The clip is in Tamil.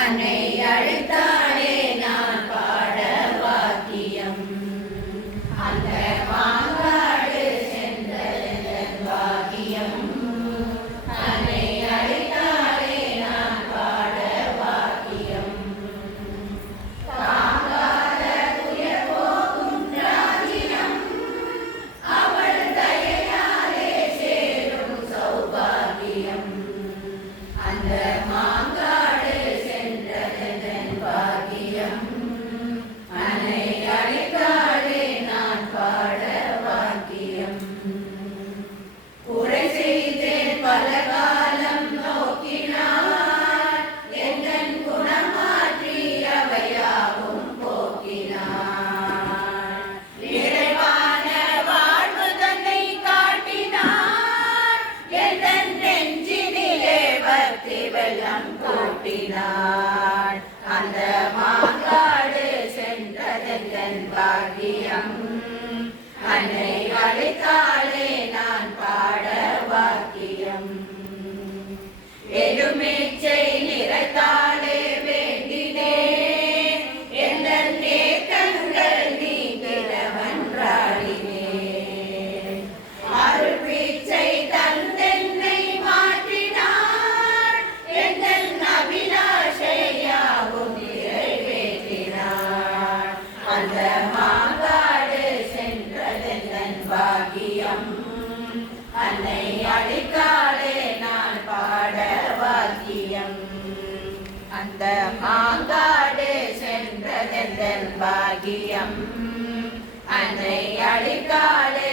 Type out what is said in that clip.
அன்னை அழைத்தாளே நான் பாட வாக்கியம். அந்த மாங்காடு சென்றதென் பாக்கியம். அன்னை அழைத்தாளே நான் பாட வாக்கியம். தாங்காத துயர் போக்கும் ராஜ்யம் அவள் தயையாலே சேரும் சௌபாகியம். அந்த மாங்காடு சென்றதென் பாக்கியம். அன்னை அழைத்தாளே நான் பாட வாக்கியம். குறை செய்தேன் பல காலம் நோக்கினார் என் குணம் மாற்றி அவையாவும் போக்கினார். நிறைவான வாழ்வு தன்னை காட்டினார் என் நெஞ்சினிலே பக்தி வெள்ளம் கூட்டினார். அந்த மாங்காடு சென்றதென் பாக்கியம். அன்னை அழைத்தாளே நான் பாட வாக்கியம். எலுமிச்சை நிறைத்தாளே வேண்டினேன் என் ஏக்கங்கள் நீங்கிட மன்றாடினேன். அருள் பிச்சை தந்தென்னை மாற்றினார் என் அபிலாஷையாவும் நிறைவேற்றினார். அந்த மாங்காடு சென்றதென் பாக்கியம். அன்னை அழைத்தாளே நான் பாட வாக்கியம். அந்த மாங்காடு சென்றதென் பாக்கியம். அன்னை அழைத்தாளே